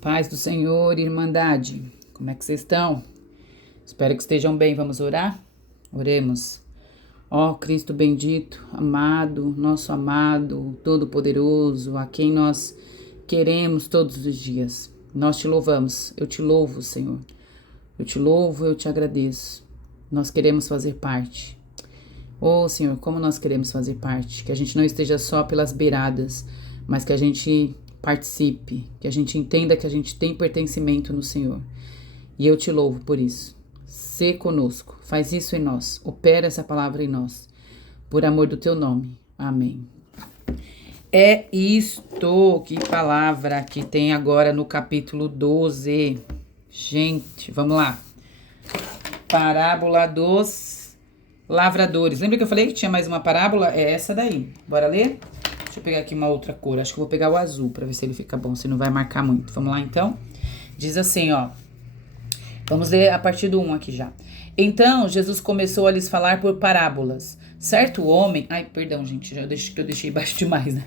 Paz do Senhor, Irmandade, como é que vocês estão? Espero que estejam bem, vamos orar? Oremos. Ó Cristo bendito, amado, nosso amado, todo-poderoso, a quem nós queremos todos os dias. Nós te louvamos, eu te louvo, Senhor. Eu te louvo, eu te agradeço. Nós queremos fazer parte. Ó Senhor, como nós queremos fazer parte, que a gente não esteja só pelas beiradas, mas que a gente participe, que a gente entenda que a gente tem pertencimento no Senhor. E eu te louvo por isso. Sê conosco, faz isso em nós, opera essa palavra em nós, por amor do teu nome. Amém. É isto, que palavra que tem agora no capítulo 12. Gente, vamos lá. Parábola dos lavradores. Lembra que eu falei que tinha mais uma parábola? É essa daí. Bora ler? Deixa eu pegar aqui uma outra cor. Acho que eu vou pegar o azul para ver se ele fica bom, se não vai marcar muito. Vamos lá, então? Diz assim, ó. Vamos ler a partir do 1 aqui já. Então, Jesus começou a lhes falar por parábolas. Certo homem... Ai, perdão, gente. Eu deixei baixo demais, né?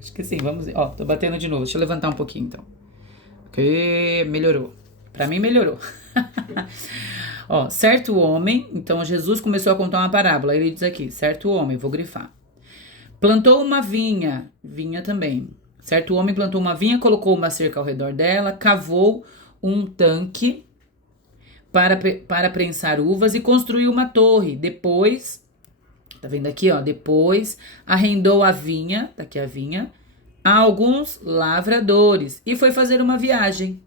Acho que sim. Vamos... Ó, tô batendo de novo. Deixa eu levantar um pouquinho, então. Ok, melhorou. Pra mim, melhorou. Ó, certo homem... Então, Jesus começou a contar uma parábola. Ele diz aqui, certo homem, vou grifar. Plantou uma vinha também. Certo homem plantou uma vinha, colocou uma cerca ao redor dela, cavou um tanque para prensar uvas e construiu uma torre. Depois, tá vendo aqui, ó? Depois arrendou a vinha, tá aqui a vinha, a alguns lavradores e foi fazer uma viagem.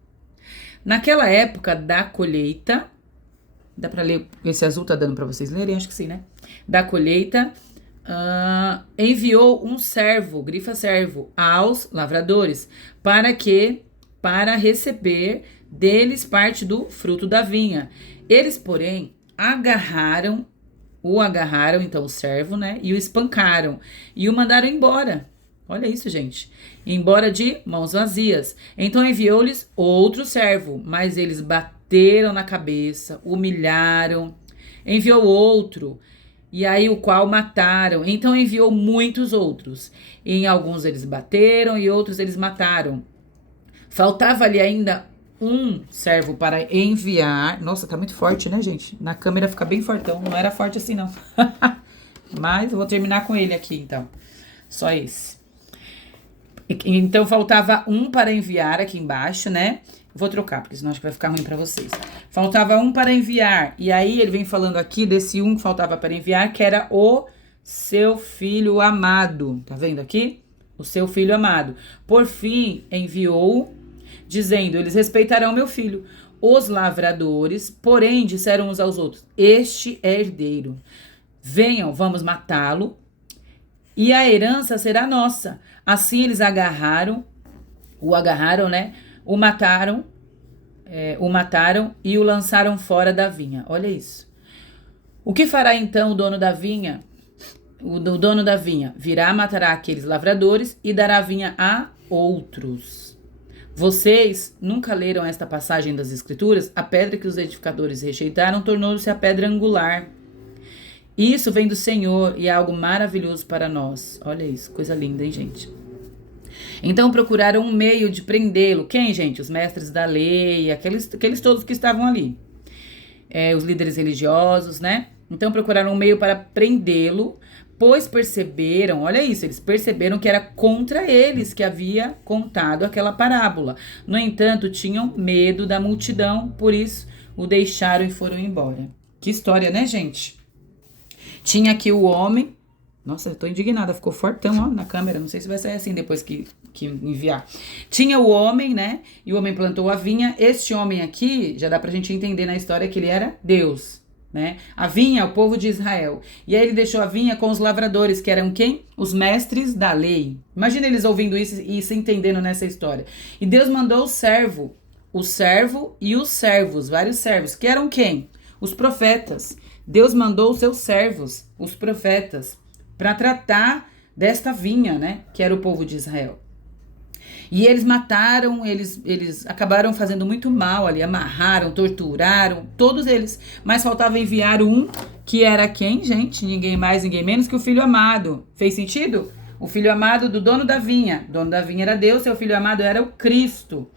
Naquela época da colheita, dá pra ler, esse azul tá dando pra vocês lerem? Acho que sim, né? Da colheita, enviou um servo, grifa servo, aos lavradores, para receber deles parte do fruto da vinha. Eles, porém, agarraram, então o servo, né, e o espancaram, e o mandaram embora. Olha isso, gente. Embora de mãos vazias. Então enviou-lhes outro servo, mas eles bateram na cabeça, humilharam. Enviou outro, e aí o qual mataram. Então enviou muitos outros. Em alguns eles bateram e outros eles mataram. Faltava-lhe ainda um servo para enviar. Nossa, tá muito forte, né, gente? Na câmera fica bem fortão. Não era forte assim, não. Mas eu vou terminar com ele aqui, então. Só esse. Então faltava um para enviar aqui embaixo, né? Vou trocar, porque senão acho que vai ficar ruim pra vocês. Faltava um para enviar. E aí ele vem falando aqui desse um que faltava para enviar, que era o seu filho amado. Tá vendo aqui? O seu filho amado. Por fim, enviou, dizendo, eles respeitarão meu filho. Os lavradores, porém, disseram uns aos outros, este é herdeiro. Venham, vamos matá-lo, e a herança será nossa. Assim eles o agarraram, né? O mataram e o lançaram fora da vinha. Olha isso. O que fará então o dono da vinha? O dono da vinha virá, matará aqueles lavradores e dará a vinha a outros. Vocês nunca leram esta passagem das Escrituras? A pedra que os edificadores rejeitaram tornou-se a pedra angular. Isso vem do Senhor e é algo maravilhoso para nós. Olha isso, coisa linda, hein, gente? Então procuraram um meio de prendê-lo. Quem, gente? Os mestres da lei, aqueles todos que estavam ali. Os líderes religiosos, né? Então procuraram um meio para prendê-lo, pois perceberam, olha isso, eles perceberam que era contra eles que havia contado aquela parábola. No entanto, tinham medo da multidão, por isso o deixaram e foram embora. Que história, né, gente? Tinha aqui o homem. Nossa, eu tô indignada, ficou fortão, ó, na câmera. Não sei se vai sair assim depois que enviar. Tinha o homem, né? E o homem plantou a vinha. Este homem aqui, já dá pra gente entender na história que ele era Deus, né? A vinha é o povo de Israel. E aí ele deixou a vinha com os lavradores, que eram quem? Os mestres da lei. Imagina eles ouvindo isso e se entendendo nessa história. E Deus mandou o servo e os servos, vários servos, que eram quem? Os profetas. Deus mandou os seus servos, os profetas, para tratar desta vinha, né? Que era o povo de Israel. E eles mataram, eles acabaram fazendo muito mal ali, amarraram, torturaram, todos eles. Mas faltava enviar um, que era quem, gente? Ninguém mais, ninguém menos que o filho amado. Fez sentido? O filho amado do dono da vinha. O dono da vinha era Deus, seu filho amado era o Cristo.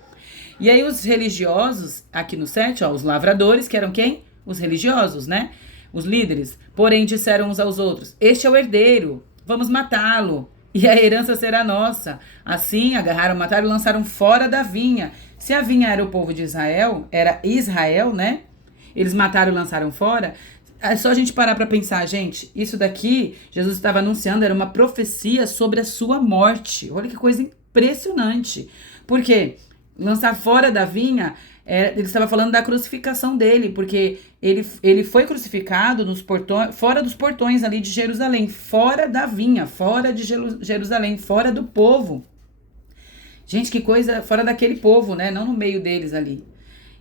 E aí os religiosos, aqui no 7, ó, os lavradores, que eram quem? Os religiosos, né? Os líderes. Porém disseram uns aos outros, este é o herdeiro, vamos matá-lo, e a herança será nossa. Assim, agarraram, mataram e lançaram fora da vinha. Se a vinha era o povo de Israel, era Israel, né? Eles mataram e lançaram fora. É só a gente parar para pensar, gente, isso daqui, Jesus estava anunciando, era uma profecia sobre a sua morte. Olha que coisa impressionante. Por quê? Lançar fora da vinha, ele estava falando da crucificação dele, porque ele foi crucificado nos portões, fora dos portões ali de Jerusalém, fora da vinha, fora de Jerusalém, fora do povo. Gente, que coisa, fora daquele povo, né? Não no meio deles ali.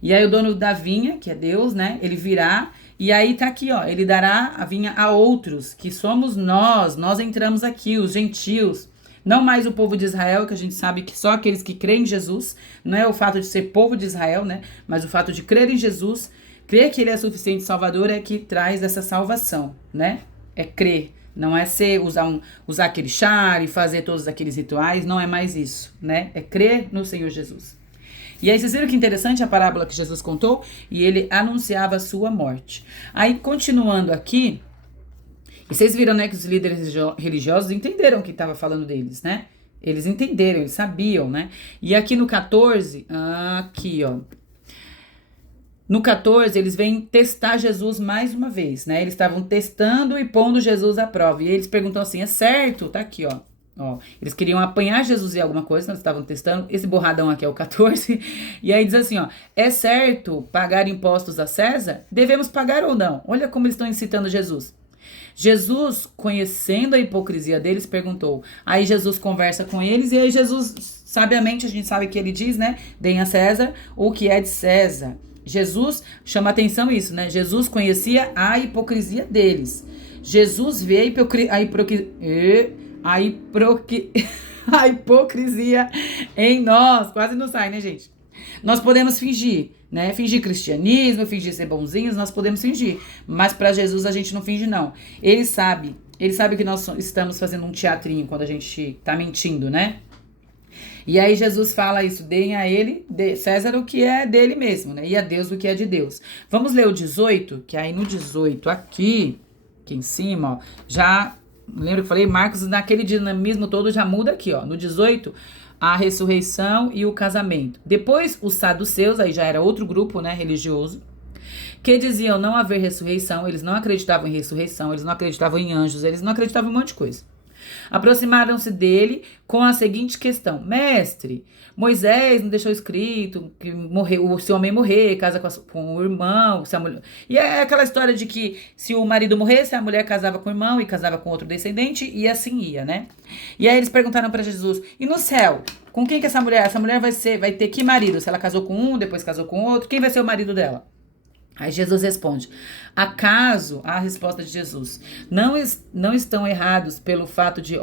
E aí o dono da vinha, que é Deus, né? Ele virá, e aí tá aqui, ó, ele dará a vinha a outros, que somos nós entramos aqui, os gentios. Não mais o povo de Israel, que a gente sabe que só aqueles que creem em Jesus, não é o fato de ser povo de Israel, né? Mas o fato de crer em Jesus, crer que ele é suficiente salvador é que traz essa salvação, né? É crer, não é usar aquele chá e fazer todos aqueles rituais, não é mais isso, né? É crer no Senhor Jesus. E aí vocês viram que interessante a parábola que Jesus contou? E ele anunciava a sua morte. Aí, continuando aqui, e vocês viram, né, que os líderes religiosos entenderam que estava falando deles, né? Eles entenderam, eles sabiam, né? E aqui no 14, aqui, ó. No 14, eles vêm testar Jesus mais uma vez, né? Eles estavam testando e pondo Jesus à prova. E eles perguntam assim, é certo? Tá aqui, ó. Ó, eles queriam apanhar Jesus em alguma coisa, nós estavam testando. Esse borradão aqui é o 14. E aí diz assim, ó, é certo pagar impostos a César? Devemos pagar ou não? Olha como eles estão incitando Jesus. Jesus, conhecendo a hipocrisia deles, perguntou. Aí Jesus conversa com eles e aí Jesus, sabiamente, a gente sabe que ele diz, né? Deem a César o que é de César. Jesus, chama atenção isso, né? Jesus conhecia a hipocrisia deles. Jesus vê a hipocrisia em nós. Quase não sai, né, gente? Nós podemos fingir, né? Fingir cristianismo, fingir ser bonzinhos, nós podemos fingir. Mas para Jesus a gente não finge, não. Ele sabe que nós estamos fazendo um teatrinho quando a gente tá mentindo, né? E aí Jesus fala isso, deem a ele, César, o que é dele mesmo, né? E a Deus o que é de Deus. Vamos ler o 18, que aí no 18 aqui em cima, ó, já... Lembra que eu falei? Marcos, naquele dinamismo todo, já muda aqui, ó. No 18, a ressurreição e o casamento. Depois, os saduceus, aí já era outro grupo, né, religioso, que diziam não haver ressurreição, eles não acreditavam em ressurreição, eles não acreditavam em anjos, eles não acreditavam em um monte de coisa. Aproximaram-se dele com a seguinte questão: Mestre, Moisés não deixou escrito que morreu, se o homem morrer, casa com o irmão, se a mulher... E é aquela história de que se o marido morresse, a mulher casava com o irmão e casava com outro descendente e assim ia, né? E aí eles perguntaram para Jesus: e no céu? Com quem que essa mulher? Essa mulher vai ter que marido? Se ela casou com um, depois casou com outro, quem vai ser o marido dela? Aí Jesus responde: acaso, a resposta de Jesus, não estão errados pelo fato de,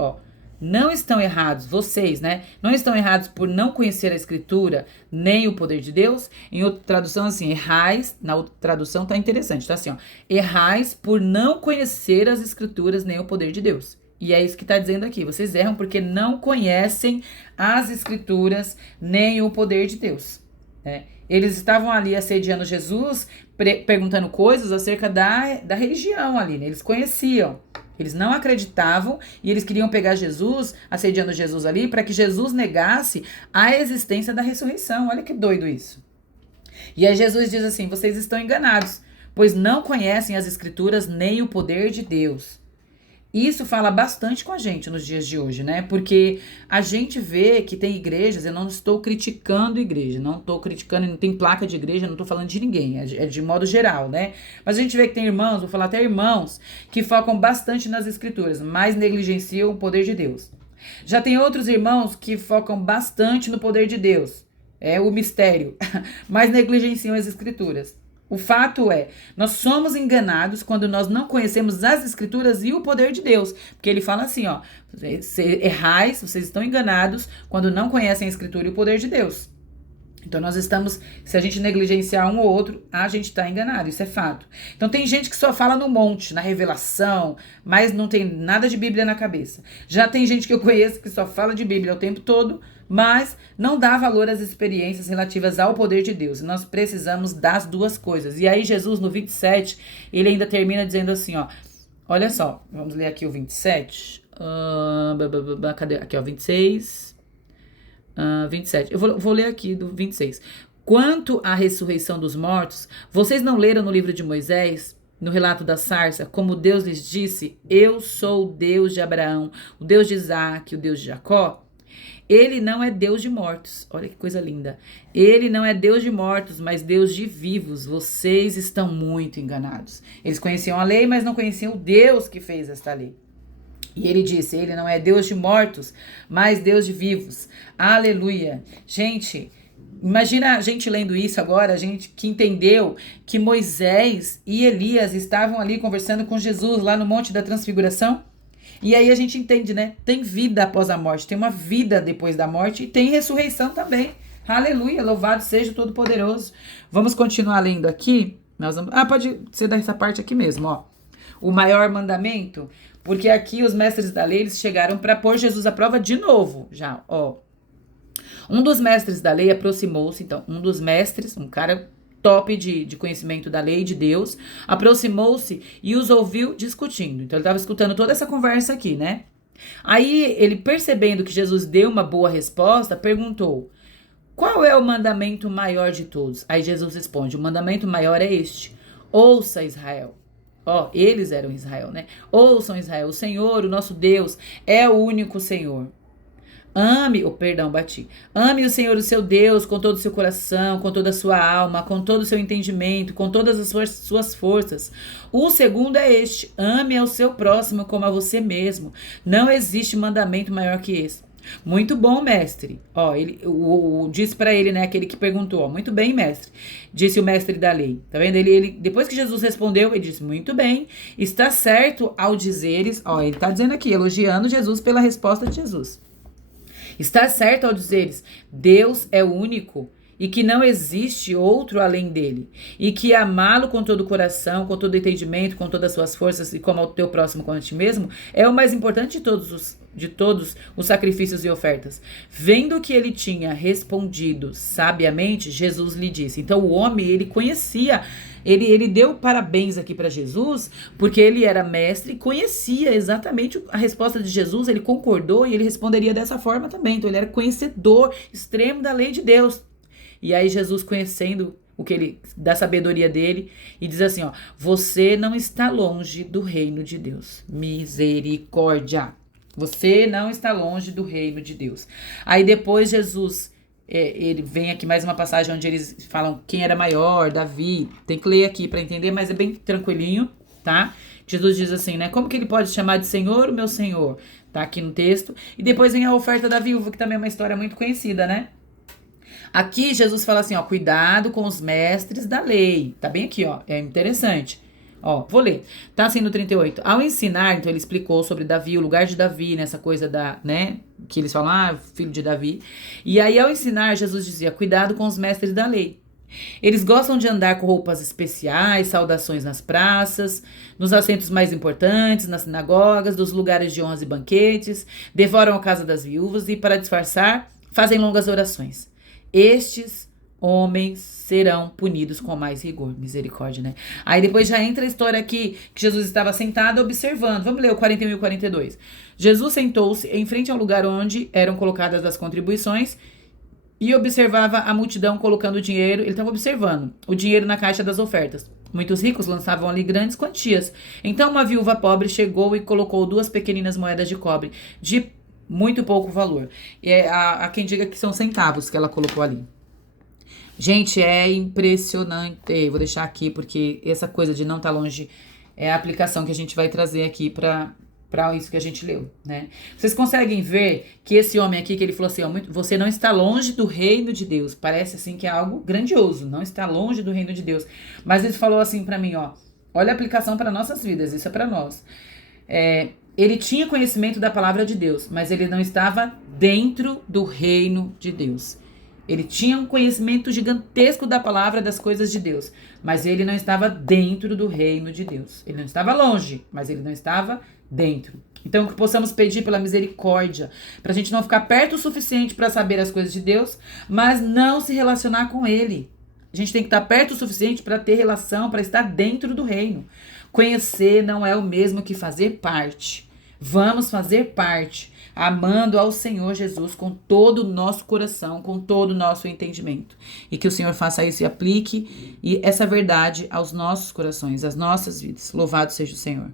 não estão errados, vocês, né? Não estão errados por não conhecer a Escritura, nem o poder de Deus? Em outra tradução, assim, errais, na outra tradução tá interessante, tá assim, errais por não conhecer as Escrituras, nem o poder de Deus. E é isso que tá dizendo aqui, vocês erram porque não conhecem as Escrituras, nem o poder de Deus, né? Eles estavam ali assediando Jesus, perguntando coisas acerca da religião ali, né? Eles conheciam, eles não acreditavam e eles queriam pegar Jesus, assediando Jesus ali, para que Jesus negasse a existência da ressurreição. Olha que doido isso. E aí Jesus diz assim: vocês estão enganados, pois não conhecem as Escrituras nem o poder de Deus. Isso fala bastante com a gente nos dias de hoje, né? Porque a gente vê que tem igrejas, eu não estou criticando igreja, não estou criticando, não tem placa de igreja, não estou falando de ninguém, é de modo geral, né? Mas a gente vê que tem irmãos, vou falar até irmãos, que focam bastante nas escrituras, mas negligenciam o poder de Deus. Já tem outros irmãos que focam bastante no poder de Deus, é o mistério, mas negligenciam as escrituras. O fato é, nós somos enganados quando nós não conhecemos as Escrituras e o poder de Deus. Porque ele fala assim, vocês errais, vocês estão enganados quando não conhecem a Escritura e o poder de Deus. Então nós estamos, se a gente negligenciar um ou outro, a gente está enganado, isso é fato. Então tem gente que só fala no monte, na revelação, mas não tem nada de Bíblia na cabeça. Já tem gente que eu conheço que só fala de Bíblia o tempo todo, mas não dá valor às experiências relativas ao poder de Deus. E nós precisamos das duas coisas. E aí Jesus, no 27, ele ainda termina dizendo assim, ó. Olha só, vamos ler aqui o 27. Cadê? Aqui, ó, 26. 27. Eu vou ler aqui do 26. Quanto à ressurreição dos mortos, vocês não leram no livro de Moisés, no relato da sarça, como Deus lhes disse, eu sou o Deus de Abraão, o Deus de Isaac, o Deus de Jacó? Ele não é Deus de mortos. Olha que coisa linda. Ele não é Deus de mortos, mas Deus de vivos. Vocês estão muito enganados. Eles conheciam a lei, mas não conheciam o Deus que fez esta lei. E ele disse, ele não é Deus de mortos, mas Deus de vivos. Aleluia. Gente, imagina a gente lendo isso agora, a gente que entendeu que Moisés e Elias estavam ali conversando com Jesus lá no Monte da Transfiguração. E aí a gente entende, né? Tem vida após a morte, tem uma vida depois da morte e tem ressurreição também. Aleluia, louvado seja o Todo-Poderoso. Vamos continuar lendo aqui. Pode ser dessa parte aqui mesmo, ó. O maior mandamento, porque aqui os mestres da lei, eles chegaram para pôr Jesus à prova de novo, já, ó. Um dos mestres da lei aproximou-se, então, um dos mestres, um cara top de conhecimento da lei de Deus, aproximou-se e os ouviu discutindo. Então ele estava escutando toda essa conversa aqui, né? Aí ele, percebendo que Jesus deu uma boa resposta, perguntou, qual é o mandamento maior de todos? Aí Jesus responde, o mandamento maior é este, ouça Israel. Ó, eles eram Israel, né? Ouçam Israel, o Senhor, o nosso Deus, é o único Senhor. Ame o Senhor, o seu Deus, com todo o seu coração, com toda a sua alma, com todo o seu entendimento, com todas as suas forças. O segundo é este, ame ao seu próximo como a você mesmo. Não existe mandamento maior que esse. Muito bom, mestre. Ó, disse para ele, né, aquele que perguntou, ó, muito bem, mestre, disse o mestre da lei. Tá vendo? Ele depois que Jesus respondeu, ele disse, muito bem, está certo ao dizeres, ó, ele tá dizendo aqui, elogiando Jesus pela resposta de Jesus. Está certo ao dizeres, Deus é o único e que não existe outro além dele, e que amá-lo com todo o coração, com todo o entendimento, com todas as suas forças e como ao teu próximo como a ti mesmo, é o mais importante de todos os sacrifícios e ofertas. Vendo que ele tinha respondido sabiamente, Jesus lhe disse. Então o homem, ele conhecia, ele deu parabéns aqui para Jesus, porque ele era mestre e conhecia exatamente a resposta de Jesus, ele concordou e ele responderia dessa forma também. Então ele era conhecedor extremo da lei de Deus. E aí Jesus, conhecendo da sabedoria dele, e diz assim, ó, você não está longe do reino de Deus. Misericórdia. Você não está longe do reino de Deus. Aí depois Jesus, ele vem aqui mais uma passagem onde eles falam quem era maior, Davi. Tem que ler aqui para entender, mas é bem tranquilinho, tá? Jesus diz assim, né? Como que ele pode chamar de Senhor o meu Senhor? Tá aqui no texto. E depois vem a oferta da viúva, que também é uma história muito conhecida, né? Aqui Jesus fala assim, ó, cuidado com os mestres da lei. Tá bem aqui, ó, é interessante. Ó, vou ler. Tá assim no 38. Ao ensinar, então ele explicou sobre Davi, o lugar de Davi, nessa coisa né, que eles falam, filho de Davi. E aí ao ensinar, Jesus dizia, cuidado com os mestres da lei. Eles gostam de andar com roupas especiais, saudações nas praças, nos assentos mais importantes, nas sinagogas, dos lugares de honras e banquetes, devoram a casa das viúvas e, para disfarçar, fazem longas orações. Estes homens serão punidos com mais rigor. Misericórdia, né? Aí depois já entra a história aqui, que Jesus estava sentado observando. Vamos ler o 41 e o 42. Jesus sentou-se em frente ao lugar onde eram colocadas as contribuições e observava a multidão colocando o dinheiro. Ele estava observando o dinheiro na caixa das ofertas. Muitos ricos lançavam ali grandes quantias. Então uma viúva pobre chegou e colocou 2 pequeninas moedas de cobre, de muito pouco valor. E há quem diga que são centavos que ela colocou ali. Gente, é impressionante. Vou deixar aqui porque essa coisa de não estar longe é a aplicação que a gente vai trazer aqui para isso que a gente leu, né? Vocês conseguem ver que esse homem aqui, que ele falou assim, ó, você não está longe do reino de Deus. Parece assim que é algo grandioso, não está longe do reino de Deus. Mas ele falou assim para mim, ó, olha a aplicação para nossas vidas, isso é para nós. Ele tinha conhecimento da palavra de Deus, mas ele não estava dentro do reino de Deus. Ele tinha um conhecimento gigantesco da palavra, das coisas de Deus, mas ele não estava dentro do reino de Deus. Ele não estava longe, mas ele não estava dentro. Então, que possamos pedir pela misericórdia, para a gente não ficar perto o suficiente para saber as coisas de Deus, mas não se relacionar com Ele. A gente tem que estar perto o suficiente para ter relação, para estar dentro do reino. Conhecer não é o mesmo que fazer parte. Vamos fazer parte, amando ao Senhor Jesus com todo o nosso coração, com todo o nosso entendimento. E que o Senhor faça isso e aplique essa verdade aos nossos corações, às nossas vidas. Louvado seja o Senhor.